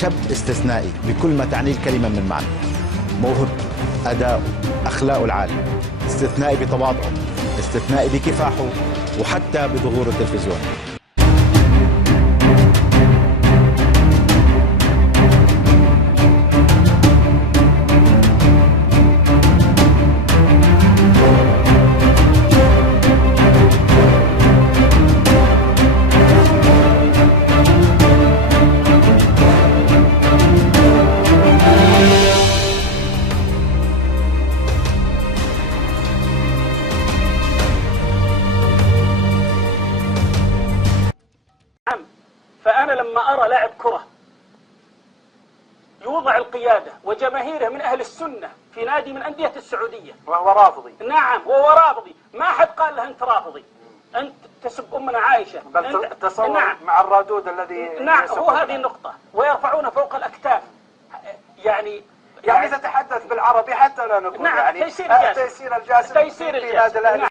شاب استثنائي بكل ما تعنيه الكلمة من معنى، موهبته، أداؤه، أخلاقه العالية، استثنائي بتواضعه، استثنائي بكفاحه، وحتى بظهور التلفزيون. فأنا لما أرى لاعب كرة يوضع القيادة وجماهيره من أهل السنة في نادي من أندية السعودية وهو رافضي، نعم وهو رافضي، ما حد قال له أنت رافضي، أنت تسب أمنا عائشة، بل تصور نعم مع الردود الذي نعم هو هذه النقطة، ويرفعون فوق الأكتاف يعني تتحدث بالعربي حتى لا نقول نعم يعني تيسير الجاسم تيسير الجاسم تيسير في بلاد الأهلي.